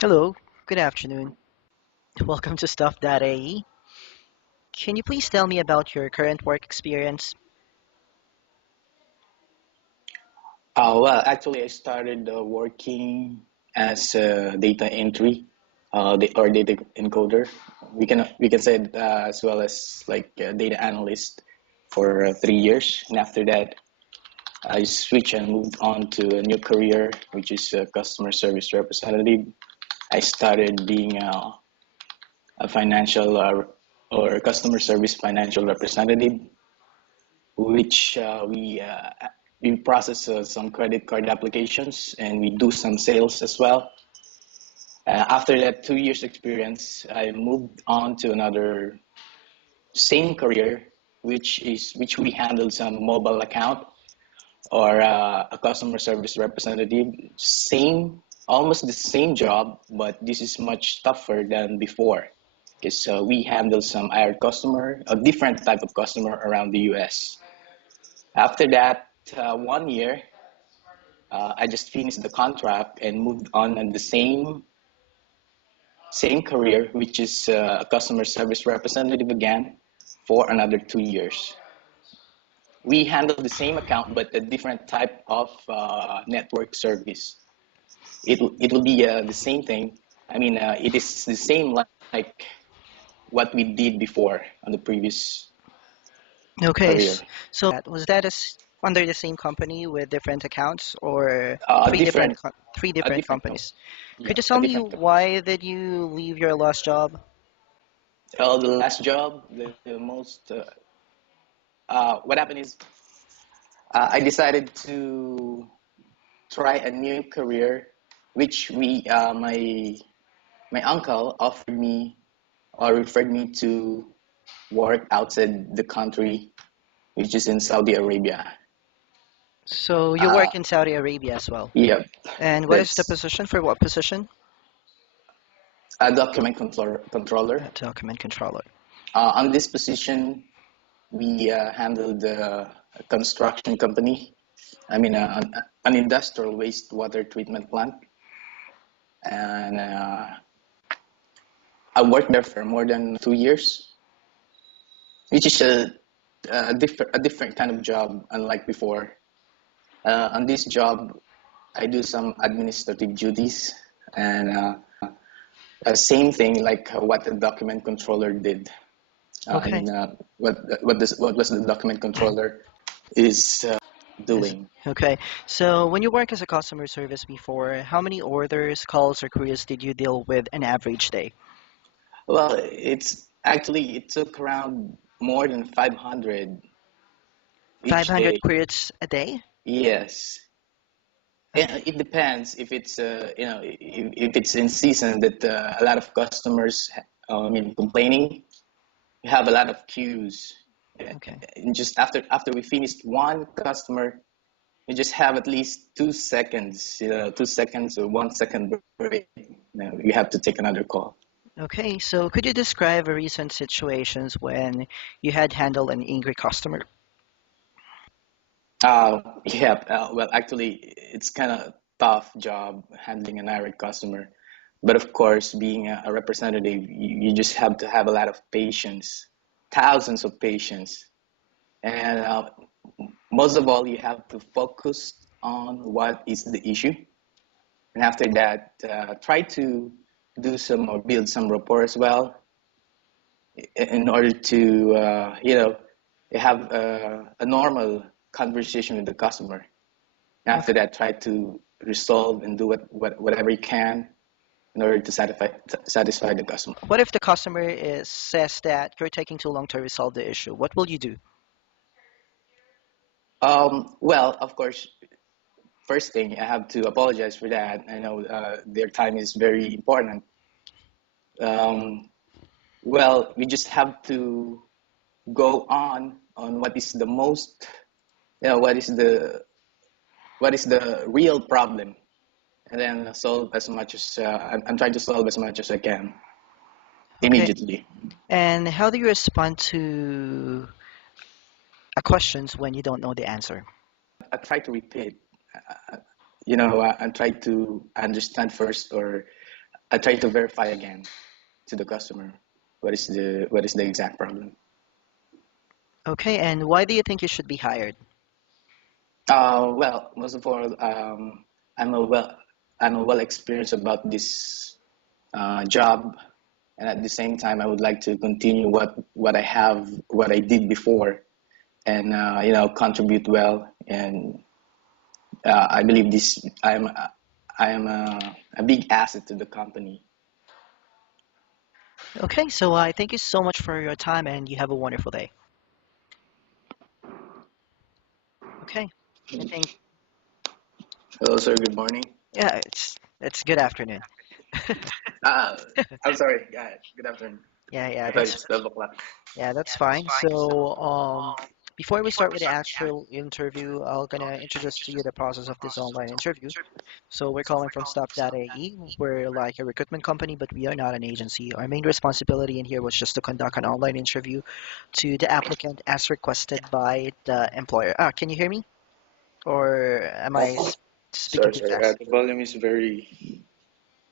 Hello, good afternoon. Welcome to Stuff.ae. Can you please tell me about your current work experience? Actually, I started working as a data entry, or data encoder. We can say it, as well as like a data analyst for 3 years, and after that, I switched and moved on to a new career, which is a customer service representative. I started being a financial or customer service financial representative, which we process some credit card applications and we do some sales as well. After that 2 years experience, I moved on to another same career, which we handle some mobile account or a customer service representative. Same, almost the same job, but this is much tougher than before because we handle some IR customer, a different type of customer around the US. After that 1 year, I just finished the contract and moved on in the same career, which is a customer service representative again for another 2 years. We handle the same account, but a different type of network service. It will be the same thing. I mean, it is the same like what we did before on the previous Okay, career. was that under the same company with different accounts or Different, three a different different, companies? yeah, Could you a tell me different companies. why did you leave your last job? The last job, the most what happened is I decided to try a new career, which my uncle offered me or referred me to work outside the country, which is in Saudi Arabia. So you Uh, work in Saudi Arabia as well. yeah, And what is the that's position for what position? a document controller. A document controller. On this position, we handled a construction company. I mean, an industrial wastewater treatment plant, and I worked there for more than 2 years, which is a different kind of job, unlike before. On this job, I do some administrative duties, and same thing like what the document controller did. I Okay. mean, what was the document controller is Is doing? okay. So when you work as a customer service before, how many orders, calls, or queries did you deal with an average day? Well, it took around more than 500 each 500 day. queries a day? Yes. Okay. It depends if it's if it's in season that a lot of customers I mean complaining. We have a lot of queues. Okay. And just after we finished one customer, we just have at least 2 seconds, 2 seconds or 1 second break. We have to take another call. Okay. So could you describe a recent situations when you had handled an angry customer? Yeah. Well, actually, it's kind of tough job handling an irate customer. But of course, being a representative, you just have to have a lot of patience, thousands of patience, and most of all, you have to focus on what is the issue, and after that, try to do some or build some rapport as well, in order to have a normal conversation with the customer. After Okay. that, try to resolve and do whatever you can in order to satisfy the customer. What if the customer says that you're taking too long to resolve the issue? What will you do? Well, of course, first thing I have to apologize for that. I know their time is very important. Um, well, we just have to go on what is the most, what is the real problem, and then solve as much as I'm trying to solve as much as I can Okay. immediately. And how do you respond to a questions when you don't know the answer? I try to repeat, I try to understand first, or I try to verify again to the customer what is the exact problem. Okay, and why do you think you should be hired? Well, most of all, I'm a well I'm a well experienced about this job, and at the same time, I would like to continue what I did before, and contribute well. And I believe this I am a big asset to the company. Okay, so I thank you so much for your time and you have a wonderful day. Okay, I think Hello, sir. Good morning. yeah, it's good afternoon. Uh, I'm sorry. Good afternoon. Yeah, yeah, I thought it's it's 12 o'clock. yeah, that's fine. So, before we start with the actual interview, I'm gonna introduce to you the process of this online interview. So we're calling from Staff.ae. We're like a recruitment company, but we are not an agency. Our main responsibility in here was just to conduct an online interview to the applicant as requested by the employer. Ah, can you hear me? Or am I speaking Sorry, too sorry. fast? The volume is very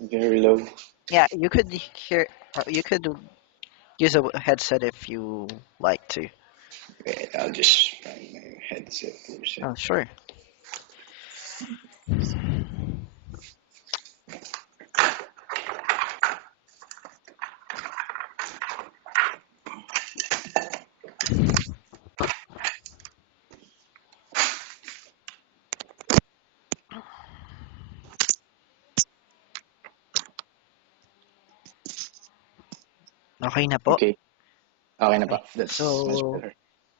low. Yeah, you could hear, you could use a headset if you like to. Wait, I'll just find my headset for a sec. Oh, sure. Okay na po. Okay. Okay na Okay. ba? That's much So, better.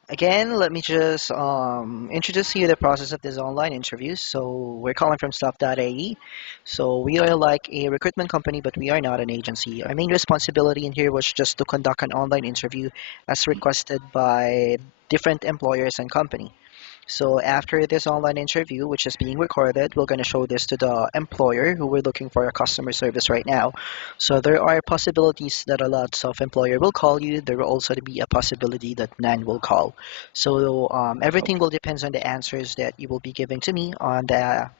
again, let me just introduce to you the process of this online interview. So we're calling from Staff.ae. So we are like a recruitment company, but we are not an agency. Our main responsibility in here was just to conduct an online interview as requested by different employers and company. So after this online interview, which is being recorded, we're going to show this to the employer who we're looking for a customer service right now. So there are possibilities that a lot of employer will call you. There will also be a possibility that none will call. So everything Okay. will depends on the answers that you will be giving to me on the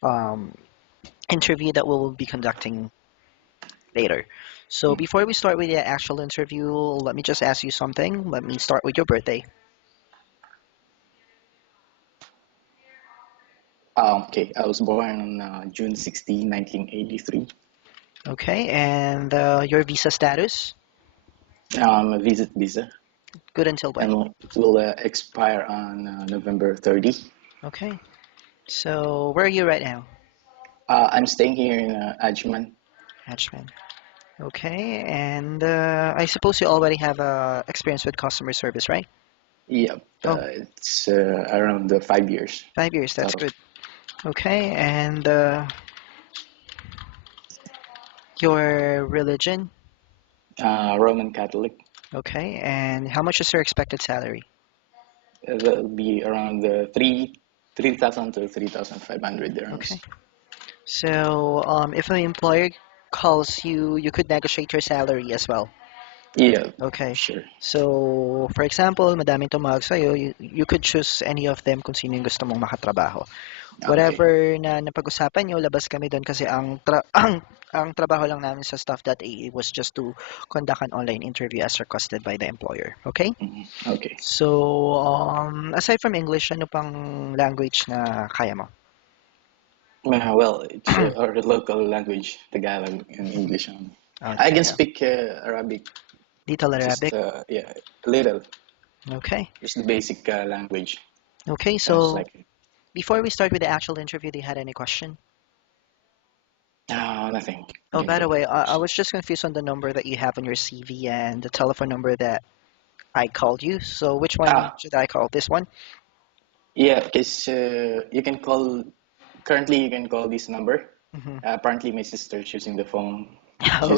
um, interview that we'll be conducting later. So Mm. before we start with the actual interview, let me just ask you something. Let me start with your birthday. Okay. I was born on June 16, 1983. Okay, and your visa status? A visit visa, Good until when? and will expire on November 30. Okay. So where are you right now? I'm staying here in Ajman. Hatchman. Okay. And I suppose you already have experience with customer service, right? Yep. Oh, It's around 5 years 5 years. That's total. good. Okay. And your religion? Roman Catholic. Okay. And how much is your expected salary? That'll be around 3,000 to 3,500 Okay. dirhams. So if an employer calls you, you could negotiate your salary as well. Yeah, Okay. sure. So, for example, madaming tumawag sa'yo, you could choose any of them kung sino yung gusto mong makatrabaho. Okay. Whatever na napag-usapan nyo, labas kami doon kasi ang trabaho lang namin sa staff.ae was just to conduct an online interview as requested by the employer. Okay? Mhm. Okay. So, aside from English, ano pang language na kaya mo? Well, it's our local language, Tagalog and English. I Okay. can speak Arabic, Little just Arabic. yeah, a little, Okay. just the basic language. Okay, Sounds so like before we start with the actual interview, do you had any question? nothing. You Oh, can by the go way, ahead, I please. was just confused on the number that you have on your CV and the telephone number that I called you. So which one Ah, should I call? This one? yeah, because you can call. Currently, you can call this number. Hmm. Apparently, my sister's using the phone. Okay.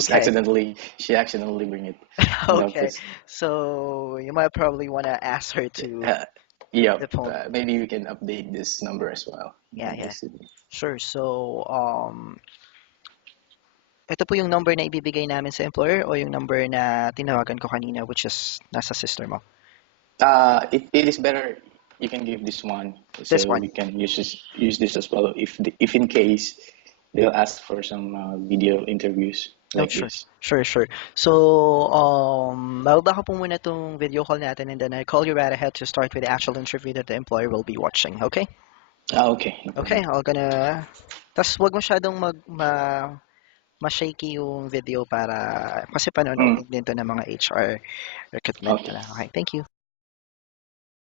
She accidentally bring it in the Okay. office. So you might probably want to ask her to Uh, keep yeah, the phone. maybe we can update this number as well Yeah, in the yeah. city. Sure. So, ito po yung number na ibibigay namin sa employer o yung number na tinawagan ko kanina which is nasa sister mo. It is better you can give this one This so one. we can use this as well if in case. they'll ask for some video interviews Oh, like sure. this. Sure, sure. So, lalda ko po muna itong video call natin and then I call you right ahead to start with the actual interview that the employer will be watching. Okay? Okay, no Okay, problem. I'm gonna... Tas wag masyadong ma-shaky yung video para... Kasi panonood Mm, din to ng mga HR recruitment. okay. Okay, thank you.